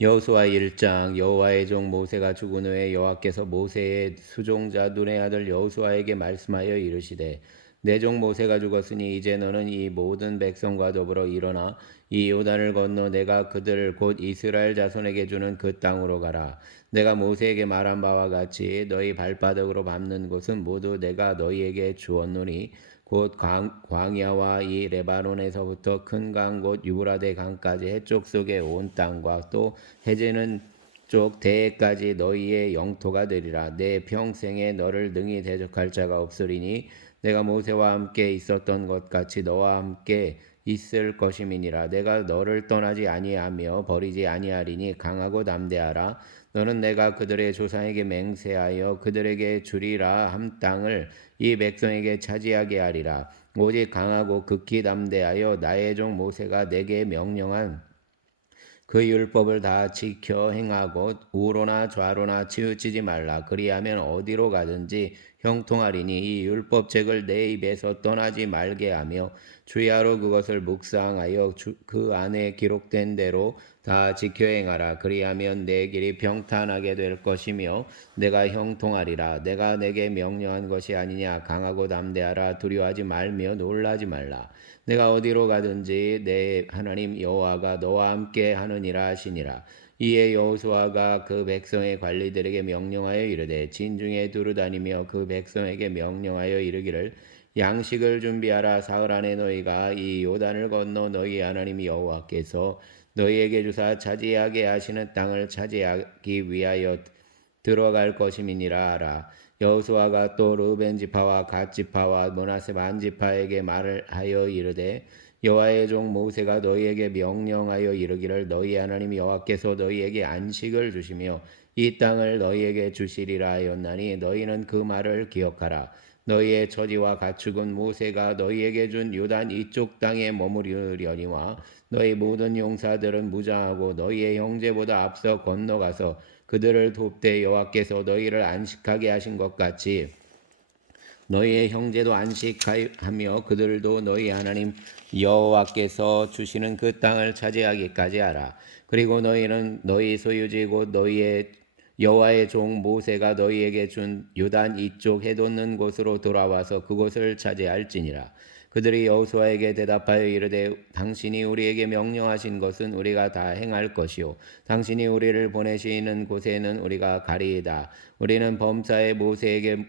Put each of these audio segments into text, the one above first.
여호수아 1장. 여호와의 종 모세가 죽은 후에 여호와께서 모세의 수종자 눈의 아들 여호수아에게 말씀하여 이르시되 내 종 모세가 죽었으니 이제 너는 이 모든 백성과 더불어 일어나 이 요단을 건너 내가 그들 곧 이스라엘 자손에게 주는 그 땅으로 가라. 내가 모세에게 말한 바와 같이 너희 발바닥으로 밟는 곳은 모두 내가 너희에게 주었노니 곧 광야와 이 레바논에서부터 큰 강 곧 유브라데 강까지 해쪽 속의 온 땅과 또 해지는 쪽 대해까지 너희의 영토가 되리라. 내 평생에 너를 능히 대적할 자가 없으리니 내가 모세와 함께 있었던 것 같이 너와 함께 있을 것임이니라. 내가 너를 떠나지 아니하며 버리지 아니하리니 강하고 담대하라. 너는 내가 그들의 조상에게 맹세하여 그들에게 주리라 함 땅을 이 백성에게 차지하게 하리라. 오직 강하고 극히 담대하여 나의 종 모세가 내게 명령한 그 율법을 다 지켜 행하고 우로나 좌로나 치우치지 말라. 그리하면 어디로 가든지 형통하리니 이 율법책을 내 입에서 떠나지 말게 하며 주야로 그것을 묵상하여 그 안에 기록된 대로 다 지켜 행하라. 그리하면 내 길이 평탄하게 될 것이며 내가 형통하리라. 내가 내게 명령한 것이 아니냐. 강하고 담대하라. 두려워하지 말며 놀라지 말라. 내가 어디로 가든지 내 하나님 여호와가 너와 함께 하느니라 하시니라. 이에 여호수아가 그 백성의 관리들에게 명령하여 이르되 진중에 두루 다니며 그 백성에게 명령하여 이르기를 양식을 준비하라. 사흘 안에 너희가 이 요단을 건너 너희 하나님 여호와께서 너희에게 주사 차지하게 하시는 땅을 차지하기 위하여 들어갈 것임이니라 하라. 여호수아가 또 르우벤 지파와 갓 지파와 므낫세 반 지파에게 말을 하여 이르되 여호와의 종 모세가 너희에게 명령하여 이르기를 너희 하나님 여호와께서 너희에게 안식을 주시며 이 땅을 너희에게 주시리라 하였나니 너희는 그 말을 기억하라. 너희의 처지와 가축은 모세가 너희에게 준 요단 이쪽 땅에 머무르려니와 너희 모든 용사들은 무장하고 너희의 형제보다 앞서 건너가서 그들을 돕되 여호와께서 너희를 안식하게 하신 것 같이 너희의 형제도 안식하며 그들도 너희 하나님 여호와께서 주시는 그 땅을 차지하기까지 하라. 그리고 너희는 너희 소유지 곧 너희의 여호와의 종 모세가 너희에게 준 요단 이쪽 해돋는 곳으로 돌아와서 그곳을 차지할지니라. 그들이 여호수아에게 대답하여 이르되 당신이 우리에게 명령하신 것은 우리가 다 행할 것이요 당신이 우리를 보내시는 곳에는 우리가 가리이다. 우리는 범사의 모세에게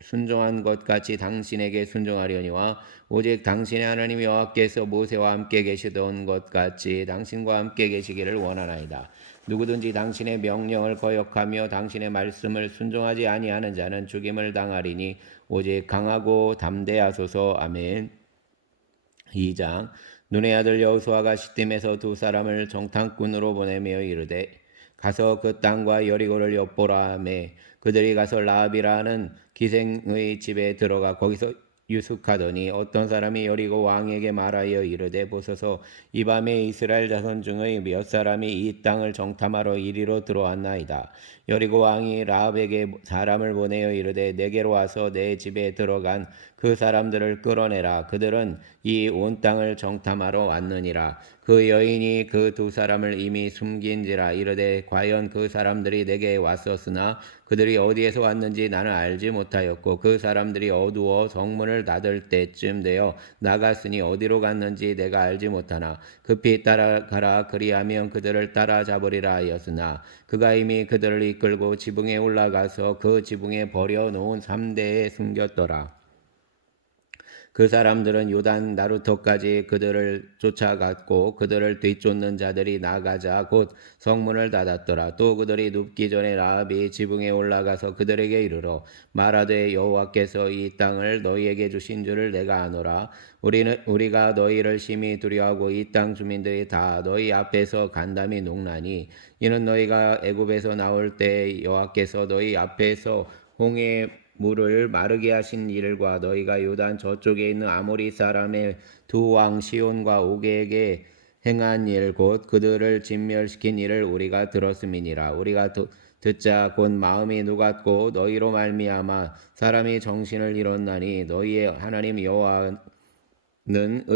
순종한 것 같이 당신에게 순종하려니와 오직 당신의 하나님 여호와께서 모세와 함께 계시던 것 같이 당신과 함께 계시기를 원하나이다. 누구든지 당신의 명령을 거역하며 당신의 말씀을 순종하지 아니하는 자는 죽임을 당하리니 오직 강하고 담대하소서. 아멘. 2장. 눈의 아들 여호수아가 시딤에서 두 사람을 정탐꾼으로 보내며 이르되 가서 그 땅과 여리고를 엿보라 하매 그들이 가서 라합이라는 기생의 집에 들어가 거기서 유숙하더니 어떤 사람이 여리고 왕에게 말하여 이르되 보소서 이 밤에 이스라엘 자손 중의 몇 사람이 이 땅을 정탐하러 이리로 들어왔나이다. 여리고 왕이 라합에게 사람을 보내어 이르되 내게로 와서 내 집에 들어간 그 사람들을 끌어내라. 그들은 이 온 땅을 정탐하러 왔느니라. 그 여인이 그 두 사람을 이미 숨긴지라. 이르되 과연 그 사람들이 내게 왔었으나 그들이 어디에서 왔는지 나는 알지 못하였고 그 사람들이 어두워 성문을 닫을 때쯤 되어 나갔으니 어디로 갔는지 내가 알지 못하나 급히 따라가라. 그리하면 그들을 따라잡으리라 하였으나 그가 이미 그들을 이끌고 지붕에 올라가서 그 지붕에 버려놓은 삼대에 숨겼더라. 그 사람들은 요단 나루터까지 그들을 쫓아갔고 그들을 뒤쫓는 자들이 나가자 곧 성문을 닫았더라. 또 그들이 눕기 전에 라합이 지붕에 올라가서 그들에게 이르러 말하되 여호와께서 이 땅을 너희에게 주신 줄을 내가 아노라. 우리가 너희를 심히 두려워하고 이 땅 주민들이 다 너희 앞에서 간담이 녹나니 이는 너희가 애굽에서 나올 때 여호와께서 너희 앞에서 홍해 물을 마르게 하신 일과 너희가 요단 저쪽에 있는 아모리 사람의 두 왕 시온과 오게에게 행한 일 곧 그들을 진멸시킨 일을 우리가 들었음이니라. 우리가 듣자 곧 마음이 누갔고 너희로 말미암아 사람이 정신을 잃었나니 너희의 하나님 여호와는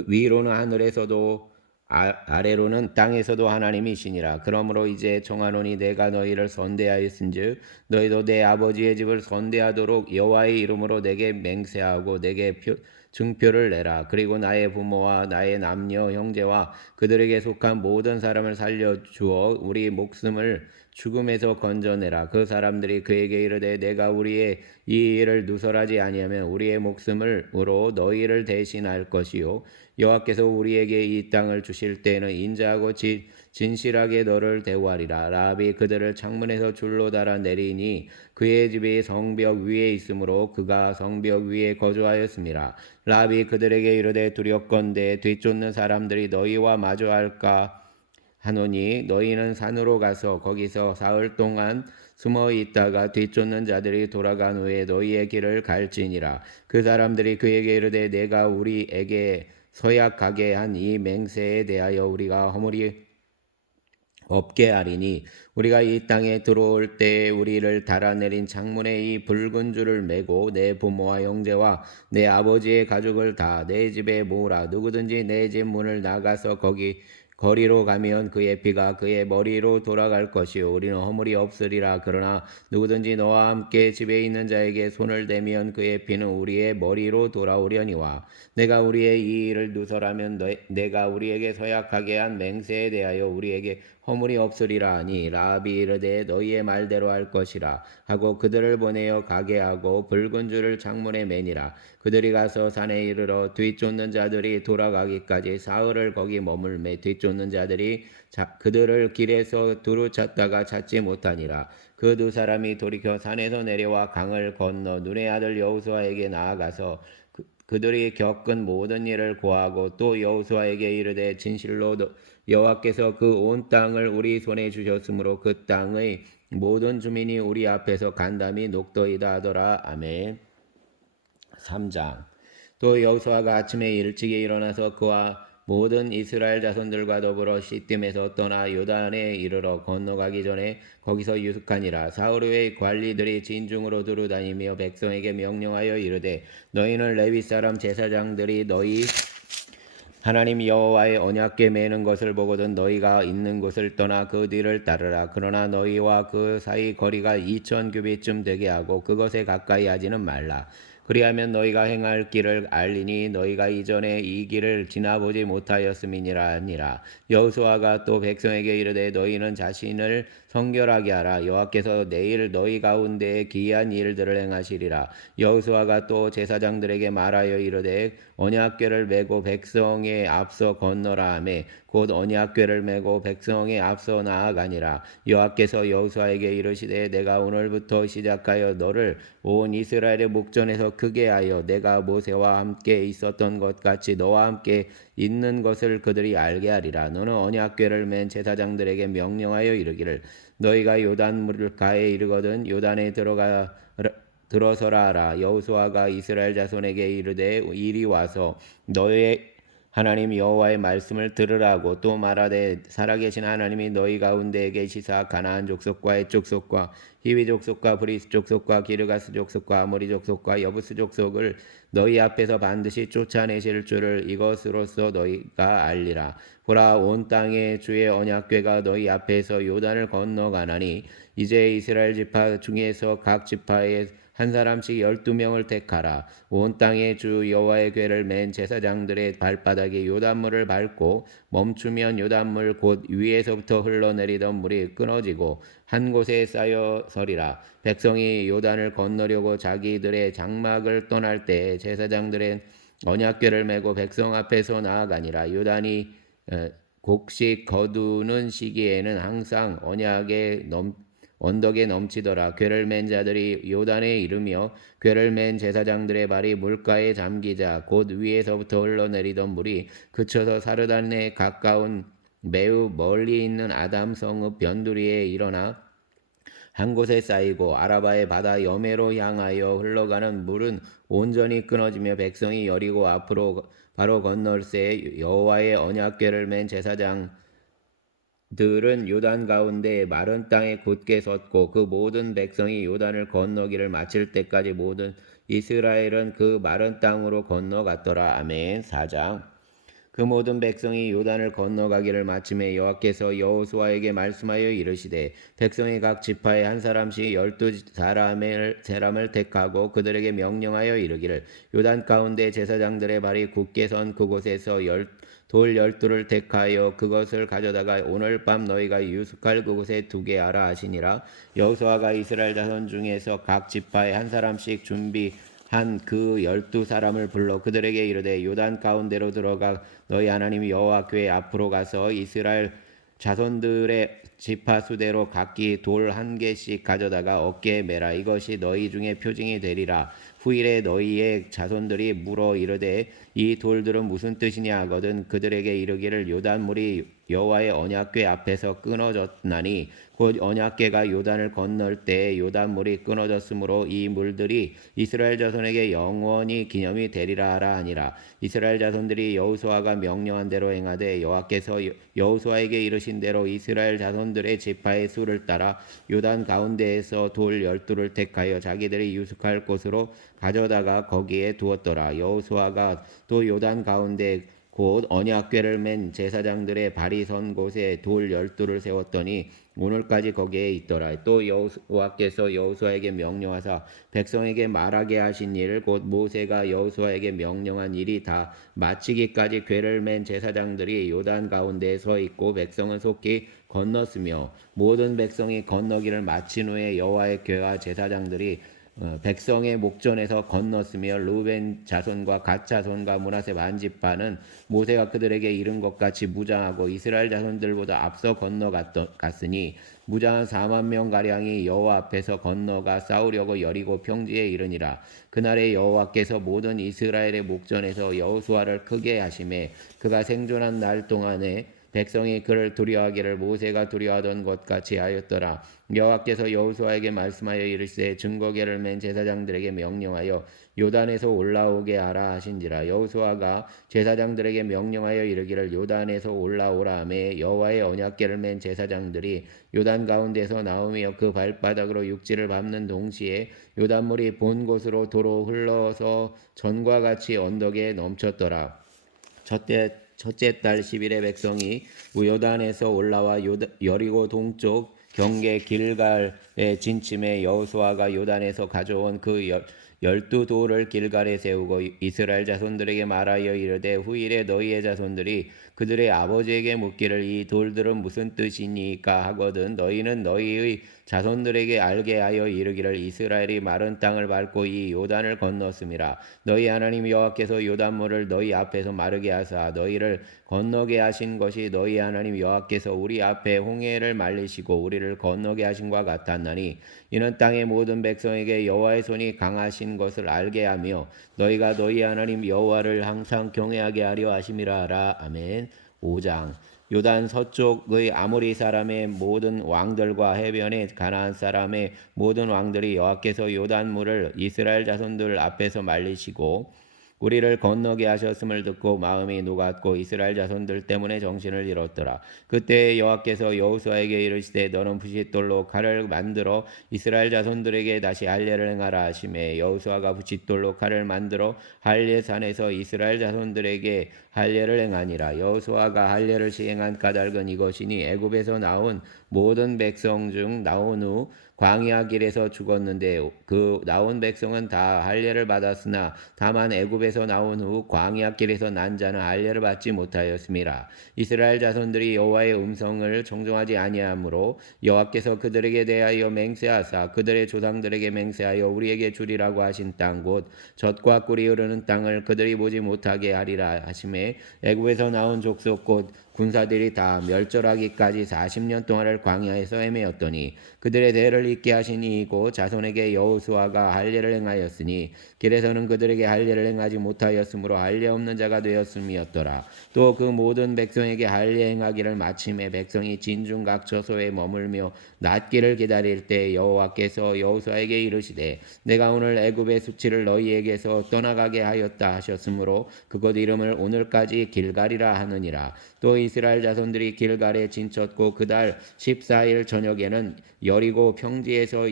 위로는 하늘에서도 아래로는 땅에서도 하나님이시니라. 그러므로 이제 청하노니 내가 너희를 선대하였은즉 너희도 내 아버지의 집을 선대하도록 여호와의 이름으로 내게 맹세하고 내게 증표를 내라. 그리고 나의 부모와 나의 남녀 형제와 그들에게 속한 모든 사람을 살려 주어 우리 목숨을 죽음에서 건져내라. 그 사람들이 그에게 이르되 내가 우리의 이 일을 누설하지 아니하면 우리의 목숨으로 너희를 대신할 것이요 여호와께서 우리에게 이 땅을 주실 때에는 인자하고 진실하게 너를 대우하리라. 라합이 그들을 창문에서 줄로 달아 내리니 그의 집이 성벽 위에 있으므로 그가 성벽 위에 거주하였습니다. 라합이 그들에게 이르되 두렵건대 뒤쫓는 사람들이 너희와 마주할까 하노니 너희는 산으로 가서 거기서 사흘 동안 숨어 있다가 뒤쫓는 자들이 돌아간 후에 너희의 길을 갈지니라. 그 사람들이 그에게 이르되 내가 우리에게 서약하게 한 이 맹세에 대하여 우리가 허물이 없게 하리니 우리가 이 땅에 들어올 때 우리를 달아내린 창문에 이 붉은 줄을 매고 내 부모와 형제와 내 아버지의 가족을 다 내 집에 모으라. 누구든지 내 집 문을 나가서 거리로 가면 그의 피가 그의 머리로 돌아갈 것이요 우리는 허물이 없으리라. 그러나 누구든지 너와 함께 집에 있는 자에게 손을 대면 그의 피는 우리의 머리로 돌아오려니와 내가 우리의 이 일을 누설하면 내가 우리에게 서약하게 한 맹세에 대하여 우리에게 허물이 없으리라 하니 라합이 이르되 너희의 말대로 할 것이라 하고 그들을 보내어 가게 하고 붉은 줄을 창문에 매니라. 그들이 가서 산에 이르러 뒤쫓는 자들이 돌아가기까지 사흘을 거기 머물매 뒤쫓는 자들이 그들을 길에서 두루 찾다가 찾지 못하니라. 그 두 사람이 돌이켜 산에서 내려와 강을 건너 눈의 아들 여호수아에게 나아가서 그들이 겪은 모든 일을 고하고 또 여호수아에게 이르되 진실로 여호와께서 그 온 땅을 우리 손에 주셨으므로 그 땅의 모든 주민이 우리 앞에서 간담이 녹더이다 하더라. 아멘. 3장. 또 여호수아가 아침에 일찍이 일어나서 그와 모든 이스라엘 자손들과 더불어 시딤에서 떠나 요단에 이르러 건너가기 전에 거기서 유숙하니라. 사흘 후에 관리들이 진중으로 두루다니며 백성에게 명령하여 이르되 너희는 레위 사람 제사장들이 너희 하나님 여호와의 언약궤 매는 것을 보거든 너희가 있는 곳을 떠나 그 뒤를 따르라. 그러나 너희와 그 사이 거리가 2000규빗쯤 되게 하고 그것에 가까이 하지는 말라. 그리하면 너희가 행할 길을 알리니 너희가 이전에 이 길을 지나보지 못하였음이니라 하니라. 여호수아가 또 백성에게 이르되 너희는 자신을 성결하게 하라. 여호와께서 내일 너희 가운데에 기이한 일들을 행하시리라. 여호수아가 또 제사장들에게 말하여 이르되 언약궤를 메고 백성에 앞서 건너라 하매 곧 언약궤를 메고 백성에 앞서 나아가니라. 여호와께서 여호수아에게 이르시되 내가 오늘부터 시작하여 너를 온 이스라엘의 목전에서 크게 하여 내가 모세와 함께 있었던 것 같이 너와 함께 있는 것을 그들이 알게 하리라. 너는 언약궤를 맨 제사장들에게 명령하여 이르기를 너희가 요단 물가에 이르거든 요단에 들어서라 하라. 여호수아가 이스라엘 자손에게 이르되 이리 와서 너의 하나님 여호와의 말씀을 들으라고 또 말하되 살아계신 하나님이 너희 가운데에 계시사 가나안 족속과 헷 족속과 히위 족속과 브리스 족속과 기르가스 족속과 아모리 족속과 여부스 족속을 너희 앞에서 반드시 쫓아내실 줄을 이것으로써 너희가 알리라. 보라 온 땅에 주의 언약궤가 너희 앞에서 요단을 건너가나니 이제 이스라엘 지파 중에서 각 지파에 한 사람씩 12명을 택하라. 온 땅에 주 여호와의 궤를 맨 제사장들의 발바닥에 요단물을 밟고 멈추면 요단물 곧 위에서부터 흘러내리던 물이 끊어지고 한 곳에 쌓여 서리라. 백성이 요단을 건너려고 자기들의 장막을 떠날 때 제사장들의 언약궤를 메고 백성 앞에서 나아가니라. 요단이 곡식 거두는 시기에는 항상 언덕에 넘치더라. 궤를 맨 자들이 요단에 이르며 궤를 맨 제사장들의 발이 물가에 잠기자 곧 위에서부터 흘러내리던 물이 그쳐서 사르단에 가까운 매우 멀리 있는 아담 성읍 변두리에 일어나 한 곳에 쌓이고 아라바의 바다 여매로 향하여 흘러가는 물은 온전히 끊어지며 백성이 여리고 앞으로 바로 건널새 여호와의 언약궤를 맨 제사장 들은 요단 가운데 마른 땅에 곧게 섰고 그 모든 백성이 요단을 건너기를 마칠 때까지 모든 이스라엘은 그 마른 땅으로 건너갔더라. 아멘. 4장. 그 모든 백성이 요단을 건너가기를 마침에 여호와께서 여호수아에게 말씀하여 이르시되 백성이 각 지파에 한 사람씩 12사람을 택하고 그들에게 명령하여 이르기를 요단 가운데 제사장들의 발이 굳게 선 그곳에서 돌 12를 택하여 그것을 가져다가 오늘 밤 너희가 유숙할 그곳에 두게 하라 하시니라. 여호수아가 이스라엘 자손 중에서 각 지파에 한 사람씩 준비한 그 12사람을 불러 그들에게 이르되 요단 가운데로 들어가 너희 하나님 여호와 궤 앞으로 가서 이스라엘 자손들의 지파 수대로 각기 돌 1개씩 가져다가 어깨에 매라. 이것이 너희 중에 표징이 되리라. 후일에 너희의 자손들이 물어 이르되 이 돌들은 무슨 뜻이냐 하거든 그들에게 이르기를 요단물이 여호와의 언약궤 앞에서 끊어졌나니 곧 언약궤가 요단을 건널 때에 요단물이 끊어졌으므로 이 물들이 이스라엘 자손에게 영원히 기념이 되리라 하라 하니라. 이스라엘 자손들이 여호수아가 명령한 대로 행하되 여호와께서 여호수아에게 이르신 대로 이스라엘 자손들의 지파의 수를 따라 요단 가운데에서 돌 12를 택하여 자기들이 유숙할 곳으로 가져다가 거기에 두었더라. 여호수아가 또 요단 가운데 곧 언약궤를 맨 제사장들의 발이 선 곳에 돌 12를 세웠더니 오늘까지 거기에 있더라. 또 여호와께서 여호수아에게 명령하사 백성에게 말하게 하신 일을 곧 모세가 여호수아에게 명령한 일이 다 마치기까지 궤를 맨 제사장들이 요단 가운데에 서 있고 백성은 속히 건넜으며 모든 백성이 건너기를 마친 후에 여호와의 궤와 제사장들이 백성의 목전에서 건넜으며 르우벤 자손과 갓 자손과 므낫세 반지파는 모세가 그들에게 이른 것 같이 무장하고 이스라엘 자손들보다 앞서 건너갔으니 무장한 4만 명 가량이 여호와 앞에서 건너가 싸우려고 여리고 평지에 이르니라. 그날에 여호와께서 모든 이스라엘의 목전에서 여호수아를 크게 하심에 그가 생존한 날 동안에 백성이 그를 두려워하기를 모세가 두려워하던 것 같이 하였더라. 여호와께서 여호수아에게 말씀하여 이르시되 증거궤를 맨 제사장들에게 명령하여 요단에서 올라오게 하라 하신지라. 여호수아가 제사장들에게 명령하여 이르기를 요단에서 올라오라 하매 여호와의 언약궤를 맨 제사장들이 요단 가운데서 나오며 그 발바닥으로 육지를 밟는 동시에 요단물이 본 곳으로 도로 흘러서 전과 같이 언덕에 넘쳤더라. 첫째 달 10일에 백성이 요단에서 올라와 여리고 동쪽 경계 길갈에 진침해 여호수아가 요단에서 가져온 그 12돌을 길갈에 세우고 이스라엘 자손들에게 말하여 이르되 후일에 너희의 자손들이 그들의 아버지에게 묻기를 이 돌들은 무슨 뜻이니까 하거든 너희는 너희의 자손들에게 알게 하여 이르기를 이스라엘이 마른 땅을 밟고 이 요단을 건넜음이라. 너희 하나님 여호와께서 요단물을 너희 앞에서 마르게 하사 너희를 건너게 하신 것이 너희 하나님 여호와께서 우리 앞에 홍해를 말리시고 우리를 건너게 하신과 같았나니 이는 땅의 모든 백성에게 여호와의 손이 강하신 것을 알게 하며 너희가 너희 하나님 여호와를 항상 경외하게 하려 하심이라 하라. 아멘. 5장 요단 서쪽의 아모리 사람의 모든 왕들과 해변의 가나안 사람의 모든 왕들이 여호와께서 요단물을 이스라엘 자손들 앞에서 말리시고 우리를 건너게 하셨음을 듣고 마음이 녹았고 이스라엘 자손들 때문에 정신을 잃었더라. 그때 여호와께서 여호수아에게 이르시되 너는 부싯돌로 칼을 만들어 이스라엘 자손들에게 다시 할례를 행하라 하시매 여호수아가 부싯돌로 칼을 만들어 할례 산에서 이스라엘 자손들에게 할례를 행하니라. 여호수아가 할례를 시행한 까닭은 이것이니 애굽에서 나온 모든 백성 중 나온 후 광야 길에서 죽었는데 그 나온 백성은 다 할례를 받았으나 다만 애굽에서 나온 후 광야 길에서 난 자는 할례를 받지 못하였음이라. 이스라엘 자손들이 여호와의 음성을 청종하지 아니하므로 여호와께서 그들에게 대하여 맹세하사 그들의 조상들에게 맹세하여 우리에게 주리라고 하신 땅 곧 젖과 꿀이 흐르는 땅을 그들이 보지 못하게 하리라 하심에 애굽에서 나온 족속 곧 군사들이 다 멸절하기까지 40년 동안을 광야에서 헤매었더니 그들의 대를 잇게 하신 이이고 자손에게 여호수아가 할례를 행하였으니 길에서는 그들에게 할례를 행하지 못하였으므로 할례 없는 자가 되었음이었더라. 또 그 모든 백성에게 할례 행하기를 마침에 백성이 진중 각 저소에 머물며 낫기를 기다릴 때 여호와께서 여호수아에게 이르시되 내가 오늘 애굽의 수치를 너희에게서 떠나가게 하였다 하셨으므로 그곳 이름을 오늘까지 길갈이라 하느니라. 또 이스라엘 자손들이 길갈에 진쳤고 그달 14일 저녁에는 여리고 평지에서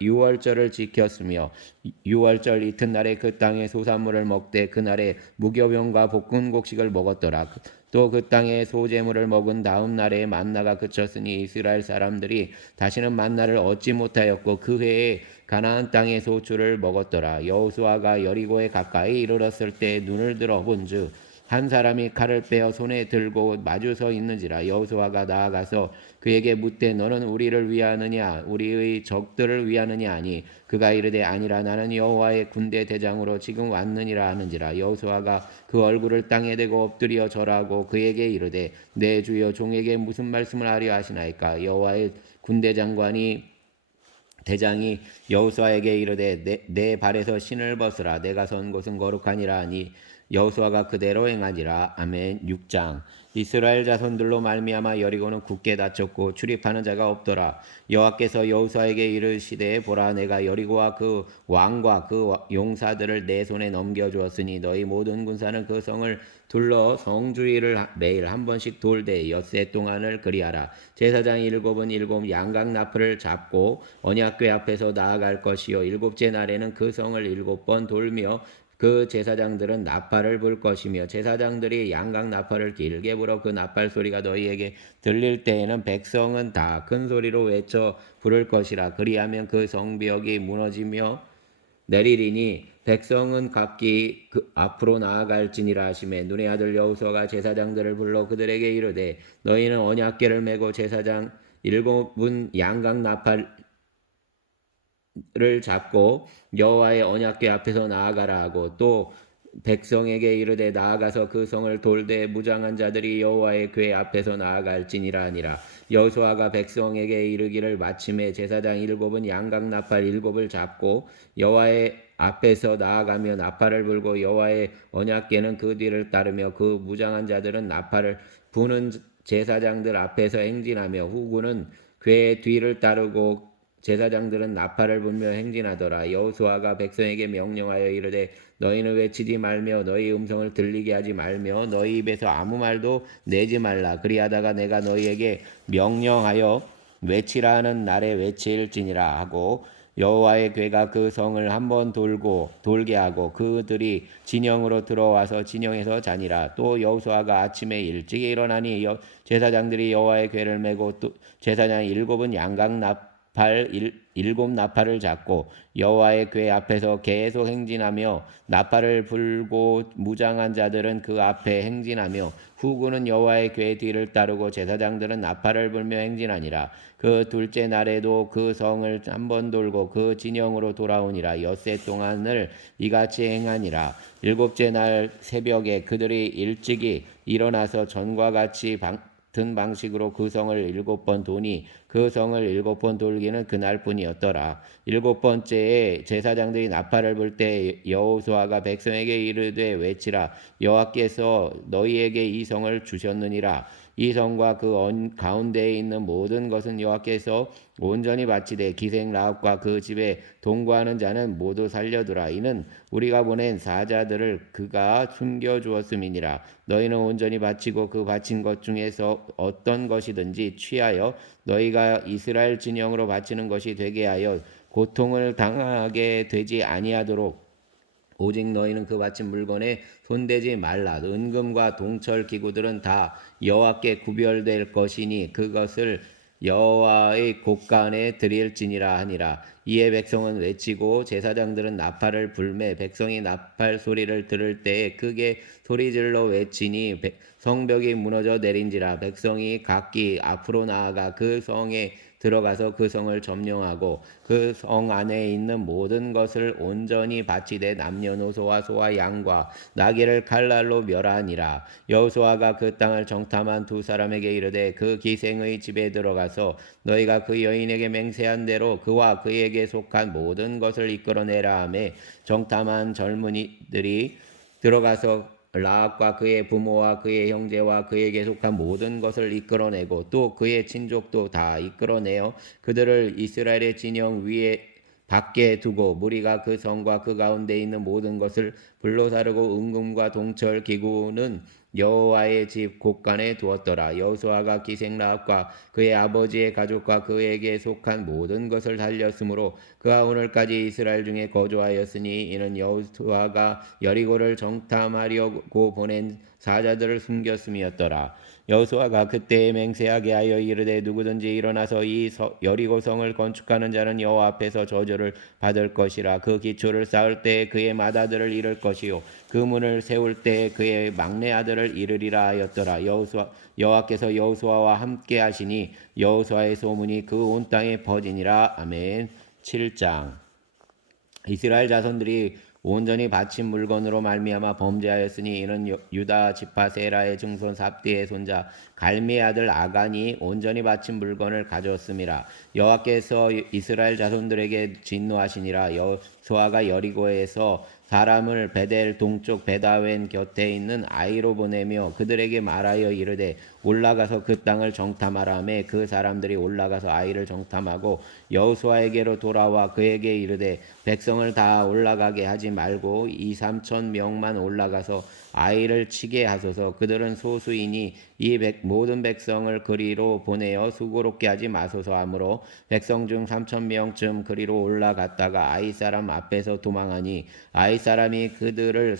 유월절을 지켰으며 유월절 이튿날에 그 땅의 소산물을 먹되 그날에 무교병과 볶은 곡식을 먹었더라. 또 그 땅의 소재물을 먹은 다음 날에 만나가 그쳤으니 이스라엘 사람들이 다시는 만나를 얻지 못하였고 그 해에 가나안 땅의 소출을 먹었더라. 여호수아가 여리고에 가까이 이르렀을 때 눈을 들어 본즉 한 사람이 칼을 빼어 손에 들고 마주 서 있는지라. 여호수아가 나아가서 그에게 묻되 너는 우리를 위하느냐 우리의 적들을 위하느냐 하니 그가 이르되 아니라 나는 여호와의 군대 대장으로 지금 왔느니라 하는지라. 여호수아가 그 얼굴을 땅에 대고 엎드려 절하고 그에게 이르되 내 주여 종에게 무슨 말씀을 하려 하시나이까. 여호와의 군대 대장이 여호수아에게 이르되 내 발에서 신을 벗으라. 내가 선 곳은 거룩하니라 하니 여호수아가 그대로 행하니라. 아멘. 6장. 이스라엘 자손들로 말미암아 여리고는 굳게 닫혔고 출입하는 자가 없더라. 여호와께서 여호수아에게 이르시되 보라 내가 여리고와 그 왕과 그 용사들을 내 손에 넘겨주었으니 너희 모든 군사는 그 성을 둘러 성주위를 매일 한 번씩 돌되 엿새 동안을 그리하라. 제사장 일곱은 일곱 양각 나팔을 잡고 언약궤 앞에서 나아갈 것이요 일곱째 날에는 그 성을 일곱 번 돌며 그 제사장들은 나팔을 불 것이며 제사장들이 양각 나팔을 길게 불어 그 나팔 소리가 너희에게 들릴 때에는 백성은 다 큰 소리로 외쳐 부를 것이라. 그리하면 그 성벽이 무너지며 내리리니 백성은 각기 그 앞으로 나아갈지니라 하시매 눈의 아들 여호수아가 제사장들을 불러 그들에게 이르되 너희는 언약궤를 메고 제사장 일곱은 양각 나팔 를 잡고 여호와의 언약궤 앞에서 나아가라 하고 또 백성에게 이르되 나아가서 그 성을 돌되 무장한 자들이 여호와의 궤 앞에서 나아갈지니라 하니라. 여호수아가 백성에게 이르기를 마침에 제사장 일곱은 양각 나팔 일곱을 잡고 여호와의 앞에서 나아가며 나팔을 불고 여호와의 언약궤는 그 뒤를 따르며 그 무장한 자들은 나팔을 부는 제사장들 앞에서 행진하며 후군은 궤의 뒤를 따르고 제사장들은 나팔을 불며 행진하더라. 여호수아가 백성에게 명령하여 이르되 너희는 외치지 말며 너희 음성을 들리게 하지 말며 너희 입에서 아무 말도 내지 말라. 그리하다가 내가 너희에게 명령하여 외치라 하는 날에 외칠지니라 하고 여호와의 궤가 그 성을 한번 돌게 하고 그들이 진영으로 들어와서 진영에서 자니라. 또 여호수아가 아침에 일찍 일어나니 제사장들이 여호와의 궤를 메고 또 제사장 일곱은 양각 일곱 나팔을 잡고 여호와의 궤 앞에서 계속 행진하며 나팔을 불고 무장한 자들은 그 앞에 행진하며 후군은 여호와의 궤 뒤를 따르고 제사장들은 나팔을 불며 행진하니라. 그 둘째 날에도 그 성을 한번 돌고 그 진영으로 돌아오니라. 엿새 동안을 이같이 행하니라. 일곱째 날 새벽에 그들이 일찍이 일어나서 전과 같이 같은 방식으로 그 성을 일곱 번 도니 그 성을 일곱 번 돌기는 그날뿐이었더라. 일곱 번째에 제사장들이 나팔을 불 때 여호수아가 백성에게 이르되 외치라. 여호와께서 너희에게 이 성을 주셨느니라. 이 성과 그 가운데에 있는 모든 것은 여호와께서 온전히 바치되 기생 라합과 그 집에 동거하는 자는 모두 살려두라. 이는 우리가 보낸 사자들을 그가 숨겨주었음이니라. 너희는 온전히 바치고 그 바친 것 중에서 어떤 것이든지 취하여 너희가 이스라엘 진영으로 바치는 것이 되게 하여 고통을 당하게 되지 아니하도록 오직 너희는 그 바친 물건에 손대지 말라. 은금과 동철 기구들은 다 여호와께 구별될 것이니 그것을 여호와의 곳간에 드릴지니라 하니라. 이에 백성은 외치고 제사장들은 나팔을 불매 백성이 나팔 소리를 들을 때에 크게 소리질러 외치니 성벽이 무너져 내린지라. 백성이 각기 앞으로 나아가 그 성에 들어가서 그 성을 점령하고 그 성 안에 있는 모든 것을 온전히 바치되 남녀노소와 소와 양과 나귀를 칼날로 멸하니라. 여호수아가 그 땅을 정탐한 두 사람에게 이르되 그 기생의 집에 들어가서 너희가 그 여인에게 맹세한 대로 그와 그에게 속한 모든 것을 이끌어내라 하며 정탐한 젊은이들이 들어가서 라합과 그의 부모와 그의 형제와 그에게 속한 모든 것을 이끌어내고 또 그의 친족도 다 이끌어내어 그들을 이스라엘의 진영 위에 밖에 두고 무리가 그 성과 그 가운데 있는 모든 것을 불로 사르고 은금과 동철 기구는 여호와의 집 곳간에 두었더라. 여호수아가 기생라합과 그의 아버지의 가족과 그에게 속한 모든 것을 살렸으므로 그가 오늘까지 이스라엘 중에 거주하였으니 이는 여호수아가 여리고를 정탐하려고 보낸 사자들을 숨겼음이었더라. 여호수아가 그때에 맹세하게 하여 이르되 누구든지 일어나서 이 여리고 성을 건축하는 자는 여호와 앞에서 저주를 받을 것이라. 그 기초를 쌓을 때에 그의 맏아들을 잃을 것이요 그 문을 세울 때에 그의 막내 아들을 잃으리라 하였더라. 여호와께서 여호수아와 함께 하시니 여호수아의 소문이 그 온 땅에 퍼지니라. 아멘. 7장. 이스라엘 자손들이 온전히 바친 물건으로 말미암아 범죄하였으니 이는 유다 지파 세라의 증손 삽디의 손자 갈미의 아들 아간이 온전히 바친 물건을 가져왔음이라. 여호와께서 이스라엘 자손들에게 진노하시니라. 여호수아가 여리고에서 사람을 베델 동쪽 베다웬 곁에 있는 아이로 보내며 그들에게 말하여 이르되 올라가서 그 땅을 정탐하라매 그 사람들이 올라가서 아이를 정탐하고 여호수아에게로 돌아와 그에게 이르되 백성을 다 올라가게 하지 말고 2-3천 명만 올라가서 아이를 치게 하소서. 그들은 소수이니 이 모든 백성을 그리로 보내어 수고롭게 하지 마소서 하므로 백성 중 3천 명쯤 그리로 올라갔다가 아이 사람 앞에서 도망하니 아이 사람이 그들을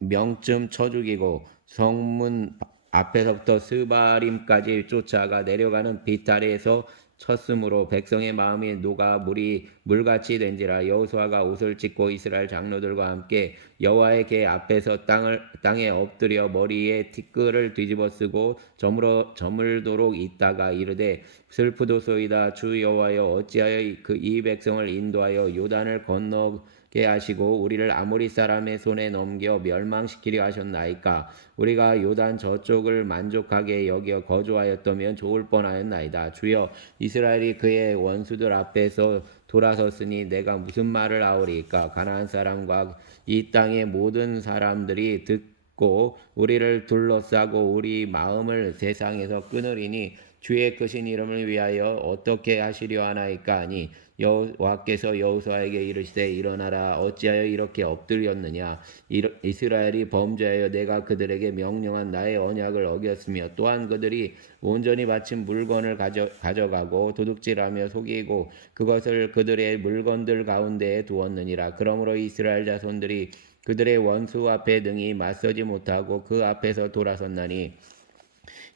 36명쯤 쳐 죽이고 성문 앞에서부터 스바림까지 쫓아가 내려가는 비탈에서 쳤으므로 백성의 마음이 녹아 물이 물같이 된지라. 여호수아가 옷을 찢고 이스라엘 장로들과 함께 여호와의 궤 앞에서 땅에 엎드려 머리에 티끌을 뒤집어 쓰고 저물도록 있다가 이르되 슬프도소이다. 주 여호와여 어찌하여 이 백성을 인도하여 요단을 건너게 하시고 우리를 아모리 사람의 손에 넘겨 멸망시키려 하셨나이까. 우리가 요단 저쪽을 만족하게 여겨 거주하였다면 좋을 뻔하였나이다. 주여 이스라엘이 그의 원수들 앞에서 돌아섰으니 내가 무슨 말을 하오리까. 가나안 사람과 이 땅의 모든 사람들이 듣고 우리를 둘러싸고 우리 마음을 세상에서 끊으리니 주의 크신 이름을 위하여 어떻게 하시려 하나이까 하니 여호와께서 여호수아에게 이르시되 일어나라. 어찌하여 이렇게 엎드렸느냐. 이스라엘이 범죄하여 내가 그들에게 명령한 나의 언약을 어겼으며 또한 그들이 온전히 바친 물건을 가져가고 도둑질하며 속이고 그것을 그들의 물건들 가운데에 두었느니라. 그러므로 이스라엘 자손들이 그들의 원수 앞에 능히 맞서지 못하고 그 앞에서 돌아섰나니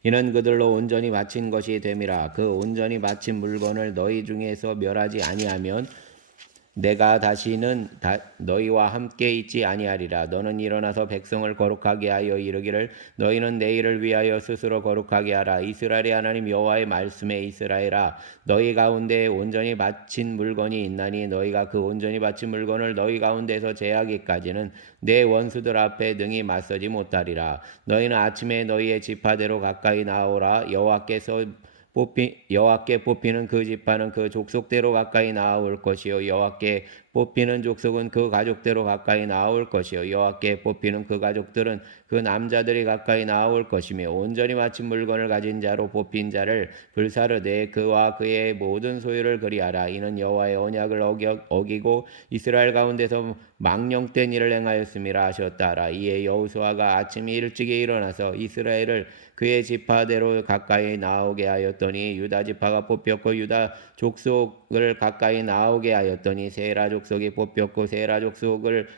이는 그들로 온전히 바친 것이 됨이라. 그 온전히 바친 물건을 너희 중에서 멸하지 아니하면 내가 다시는 너희와 함께 있지 아니하리라. 너는 일어나서 백성을 거룩하게 하여 이르기를 너희는 내일을 위하여 스스로 거룩하게 하라. 이스라엘의 하나님 여호와의 말씀에 이스라엘아 너희 가운데 온전히 바친 물건이 있나니 너희가 그 온전히 바친 물건을 너희 가운데서 제하기까지는 내 원수들 앞에 능히 맞서지 못하리라. 너희는 아침에 너희의 지파대로 가까이 나오라. 여호와께 뽑히는 그 지파는 그 족속대로 가까이 나아올 것이요 여호와께 뽑히는 족속은 그 가족대로 가까이 나아올 것이요 여호와께 뽑히는 그 가족들은 그 남자들이 가까이 나아올 것이며 온전히 바친 물건을 가진 자로 뽑힌 자를 불사르되 그와 그의 모든 소유를 그리하라. 이는 여호와의 언약을 어기고 이스라엘 가운데서 망령된 일을 행하였음이라 하셨다라. 이에 여호수아가 아침에 일찍이 일어나서 이스라엘을 그의 지파대로 가까이 나오게 하였더니 유다 지파가 뽑혔고 유다 족속을 가까이 나오게 하였더니 세라 족속이 뽑혔고 세라 족속을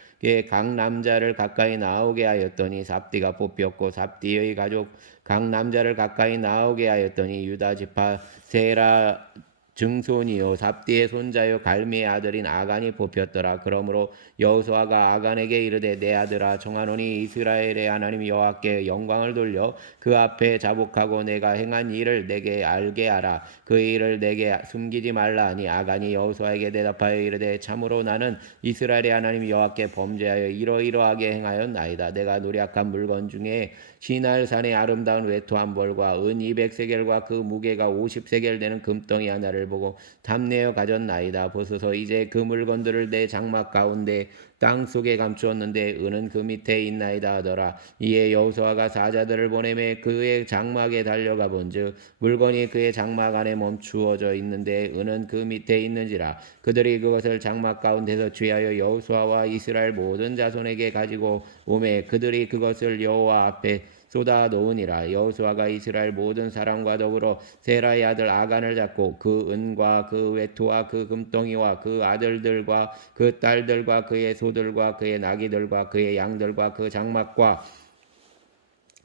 각 남자를 가까이 나오게 하였더니 삽디가 뽑혔고 삽디의 가족 각 남자를 가까이 나오게 하였더니 유다 지파 세라 증손이요 삽디의 손자요 갈미의 아들인 아간이 뽑혔더라. 그러므로 여호수아가 아간에게 이르되 내 아들아 청하노니 이스라엘의 하나님 여호와께 영광을 돌려 그 앞에 자복하고 내가 행한 일을 내게 알게 하라. 그 일을 내게 숨기지 말라 하니 아간이 여호수아에게 대답하여 이르되 참으로 나는 이스라엘의 하나님 여호와께 범죄하여 이러이러하게 행하였나이다. 내가 노략한 물건 중에 시날산의 아름다운 외투 한 벌과 은 200세겔과 그 무게가 50세겔 되는 금덩이 하나를 보고 탐내어 가졌나이다. 보소서 이제 그 물건들을 내 장막 가운데 땅 속에 감추었는데 은은 그 밑에 있나이다 하더라. 이에 여호수아가 사자들을 보내매 그의 장막에 달려가 본즉 물건이 그의 장막 안에 멈추어져 있는데 은은 그 밑에 있는지라. 그들이 그것을 장막 가운데서 취하여 여호수아와 이스라엘 모든 자손에게 가지고 오매 그들이 그것을 여호와 앞에 쏟아 놓으니라. 여호수아가 이스라엘 모든 사람과 더불어 세라의 아들 아간을 잡고 그 은과 그 외투와 그 금덩이와 그 아들들과 그 딸들과 그의 소들과 그의 나귀들과 그의 양들과 그 장막과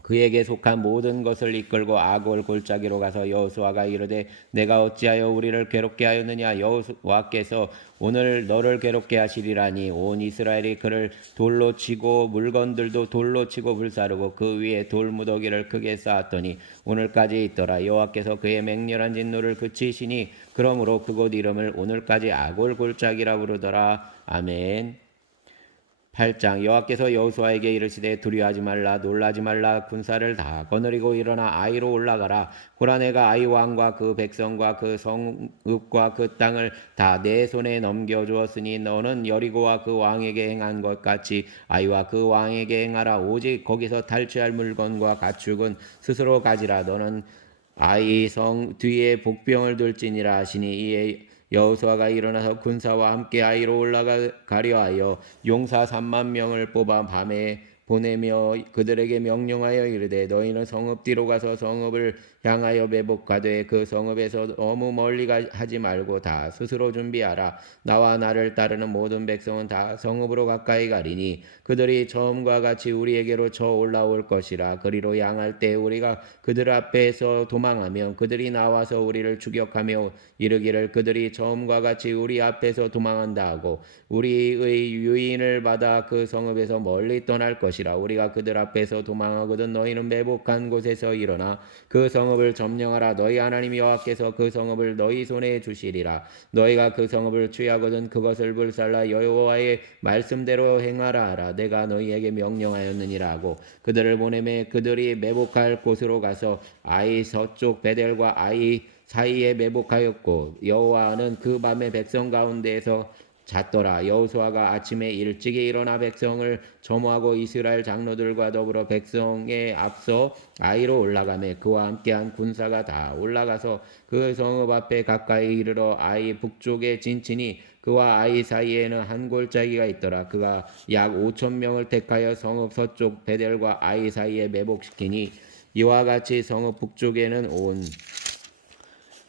그에게 속한 모든 것을 이끌고 아골 골짜기로 가서 여호수아가 이르되 내가 어찌하여 우리를 괴롭게 하였느냐. 여호와께서 오늘 너를 괴롭게 하시리라니. 온 이스라엘이 그를 돌로 치고 물건들도 돌로 치고 불사르고 그 위에 돌무더기를 크게 쌓았더니 오늘까지 있더라. 여호와께서 그의 맹렬한 진노를 그치시니 그러므로 그곳 이름을 오늘까지 아골 골짜기라 부르더라. 아멘. 8장. 여호와께서 여호수아에게 이르시되 두려워하지 말라 놀라지 말라 군사를 다 거느리고 일어나 아이로 올라가라. 보라 내가 아이 왕과 그 백성과 그 성읍과 그 땅을 다 내 손에 넘겨주었으니 너는 여리고와 그 왕에게 행한 것 같이 아이와 그 왕에게 행하라. 오직 거기서 탈취할 물건과 가축은 스스로 가지라. 너는 아이 성 뒤에 복병을 둘지니라 하시니 이에 여호수아가 일어나서 군사와 함께 아이로 올라가려 하여 용사 3만 명을 뽑아 밤에 보내며 그들에게 명령하여 이르되 너희는 성읍 뒤로 가서 성읍을 향하여 매복하되 그 성읍에서 너무 멀리 하지 말고 다 스스로 준비하라. 나와 나를 따르는 모든 백성은 다 성읍으로 가까이 가리니 그들이 처음과 같이 우리에게로 쳐 올라올 것이라. 그리로 향할 때 우리가 그들 앞에서 도망하면 그들이 나와서 우리를 추격하며 이르기를 그들이 처음과 같이 우리 앞에서 도망한다 하고 우리의 유인을 받아 그 성읍에서 멀리 떠날 것이라. 우리가 그들 앞에서 도망하거든 너희는 매복한 곳에서 일어나 그 성읍을 점령하라. 너희 하나님 여호와께서 그 성읍을 너희 손에 주시리라. 너희가 그 성읍을 취하거든 그것을 불살라 여호와의 말씀대로 행하라 하라. 내가 너희에게 명령하였느니라 하고 그들을 보내매 그들이 매복할 곳으로 가서 아이 서쪽 베델과 아이 사이에 매복하였고 여호와는 그 밤에 백성 가운데에서 잤더라. 여호수아가 아침에 일찍이 일어나 백성을 점호하고 이스라엘 장로들과 더불어 백성에 앞서 아이로 올라가매 그와 함께한 군사가 다 올라가서 그 성읍 앞에 가까이 이르러 아이 북쪽에 진치니 그와 아이 사이에는 한 골짜기가 있더라. 그가 약 5천 명을 택하여 성읍 서쪽 베델과 아이 사이에 매복시키니 이와 같이 성읍 북쪽에는 온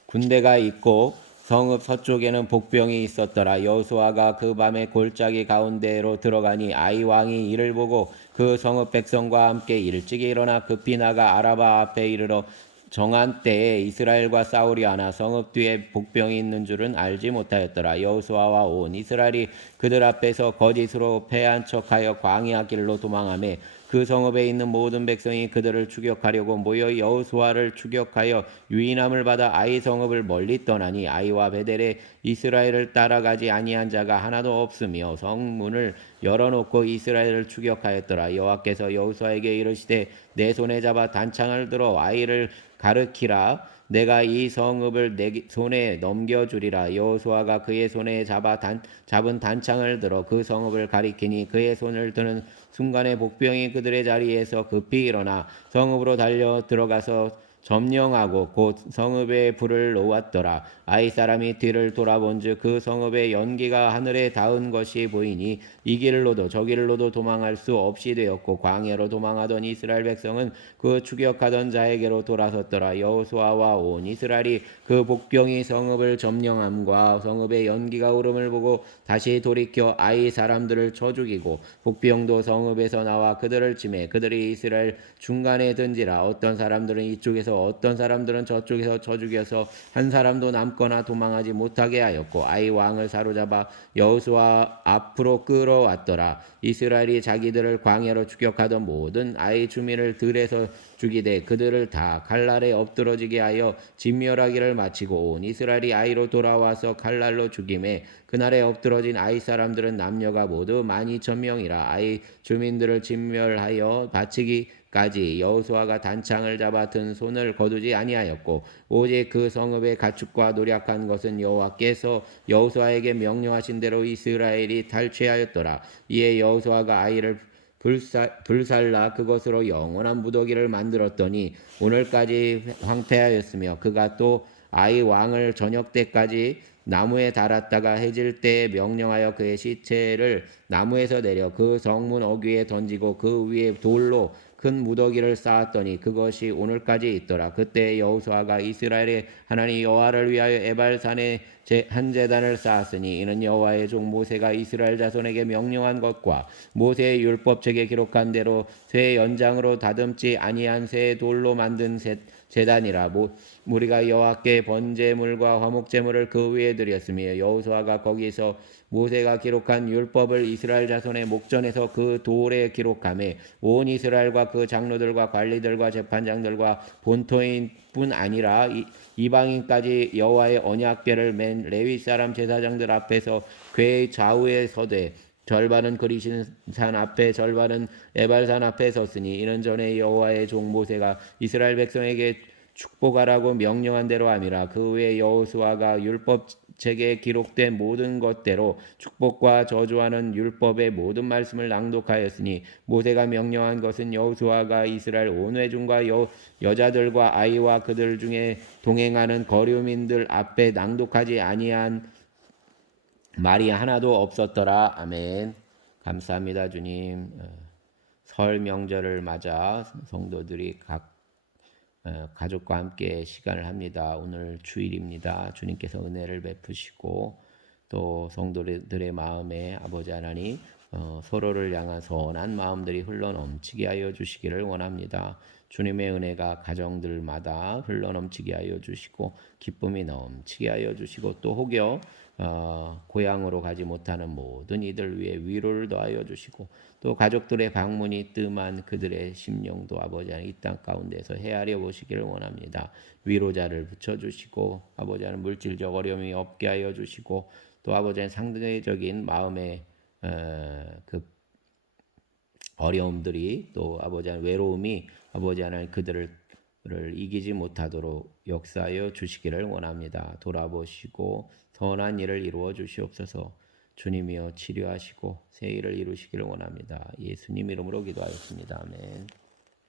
군대가 있고 성읍 서쪽에는 복병이 있었더라. 여호수아가 그 밤에 골짜기 가운데로 들어가니 아이 왕이 이를 보고 그 성읍 백성과 함께 일찍이 일어나 급히 나가 아라바 앞에 이르러 정한 때에 이스라엘과 싸우려 하나 성읍 뒤에 복병이 있는 줄은 알지 못하였더라. 여호수아와 온 이스라엘이 그들 앞에서 거짓으로 패한 척하여 광야 길로 도망하며 그 성읍에 있는 모든 백성이 그들을 추격하려고 모여 여호수아를 추격하여 유인함을 받아 아이 성읍을 멀리 떠나니 아이와 베델에 이스라엘을 따라가지 아니한 자가 하나도 없으며 성문을 열어놓고 이스라엘을 추격하였더라. 여호와께서 여호수아에게 이르시되 내 손에 잡아 단창을 들어 아이를 가르키라. 내가 이 성읍을 내 손에 넘겨주리라. 여호수아가 그의 손에 잡은 단창을 들어 그 성읍을 가리키니 그의 손을 드는 순간에 복병이 그들의 자리에서 급히 일어나 성읍으로 달려 들어가서 점령하고 곧 성읍에 불을 놓았더라. 아이 사람이 뒤를 돌아본즉 그 성읍의 연기가 하늘에 닿은 것이 보이니 이 길로도 저 길로도 도망할 수 없이 되었고 광야로 도망하던 이스라엘 백성은 그 추격하던 자에게로 돌아섰더라. 여호수아와 온 이스라엘이 그 복병이 성읍을 점령함과 성읍의 연기가 오름을 보고 다시 돌이켜 아이 사람들을 쳐 죽이고 복병도 성읍에서 나와 그들을 치매 그들이 이스라엘 중간에 든지라. 어떤 사람들은 이쪽에서 어떤 사람들은 저쪽에서 쳐 죽여서 한 사람도 남거나 도망하지 못하게 하였고 아이 왕을 사로잡아 여호수아 앞으로 끌어왔더라. 이스라엘이 자기들을 광야로 추격하던 모든 아이 주민을 들에서 죽이되 그들을 다 칼날에 엎드러지게 하여 진멸하기를 마치고 온 이스라엘이 아이로 돌아와서 칼날로 죽임에 그날에 엎드러진 아이 사람들은 남녀가 모두 12,000명이라. 아이 주민들을 진멸하여 이르기까지 여호수아가 단창을 잡아 든 손을 거두지 아니하였고 오직 그 성읍의 가축과 노력한 것은 여호와께서 여호수아에게 명령하신 대로 이스라엘이 탈취하였더라. 이에 여호수아가 아이를 불살라 그것으로 영원한 무더기를 만들었더니 오늘까지 황폐하였으며 그가 또 아이 왕을 저녁 때까지 나무에 달았다가 해질 때에 명령하여 그의 시체를 나무에서 내려 그 성문 어귀에 던지고 그 위에 돌로 큰 무더기를 쌓았더니 그것이 오늘까지 있더라. 그때 여호수아가 이스라엘의 하나님 여호와를 위하여 에발산에 한 제단을 쌓았으니 이는 여호와의 종 모세가 이스라엘 자손에게 명령한 것과 모세의 율법책에 기록한 대로 쇠 연장으로 다듬지 아니한 새 돌로 만든 제단이라. 우리가 여호와께 번제물과 화목제물을 그 위에 드렸으며 여호수아가 거기서 모세가 기록한 율법을 이스라엘 자손의 목전에서 그 돌에 기록하며 온 이스라엘과 그 장로들과 관리들과 재판장들과 본토인뿐 아니라 이방인까지 여호와의 언약궤를 맨 레위 사람 제사장들 앞에서 궤의 좌우에 서되 절반은 그리신산 앞에 절반은 에발산 앞에 섰으니 이는 전에 여호와의 종 모세가 이스라엘 백성에게 축복하라고 명령한 대로 함이라. 그 후에 여호수아가 율법책에 기록된 모든 것대로 축복과 저주하는 율법의 모든 말씀을 낭독하였으니 모세가 명령한 것은 여호수아가 이스라엘 온 회중과 여자들과 아이와 그들 중에 동행하는 거류민들 앞에 낭독하지 아니한 말이 하나도 없었더라. 아멘. 감사합니다, 주님. 설 명절을 맞아 성도들이 가족과 함께 시간을 합니다. 오늘 주일입니다. 주님께서 은혜를 베푸시고 또 성도들의 마음에 아버지 하나님 서로를 향한 선한 마음들이 흘러넘치게 하여 주시기를 원합니다. 주님의 은혜가 가정들마다 흘러넘치게 하여 주시고 기쁨이 넘치게 하여 주시고 또 혹여 고향으로 가지 못하는 모든 이들 위해 위로를 더하여 주시고 또 가족들의 방문이 뜸한 그들의 심령도 아버지 하나님 이 땅 가운데서 헤아려 보시기를 원합니다. 위로자를 붙여주시고 아버지 하나님 물질적 어려움이 없게 하여 주시고 또 아버지 하나님 상대적인 마음의 그 어려움들이 또 아버지 하나님 외로움이 아버지 하나님 그들을 이기지 못하도록 역사하여 주시기를 원합니다. 돌아보시고 선한 일을 이루어 주시옵소서. 주님이여 치료하시고 새 일을 이루시기를 원합니다. 예수님 이름으로 기도하였습니다. 아멘.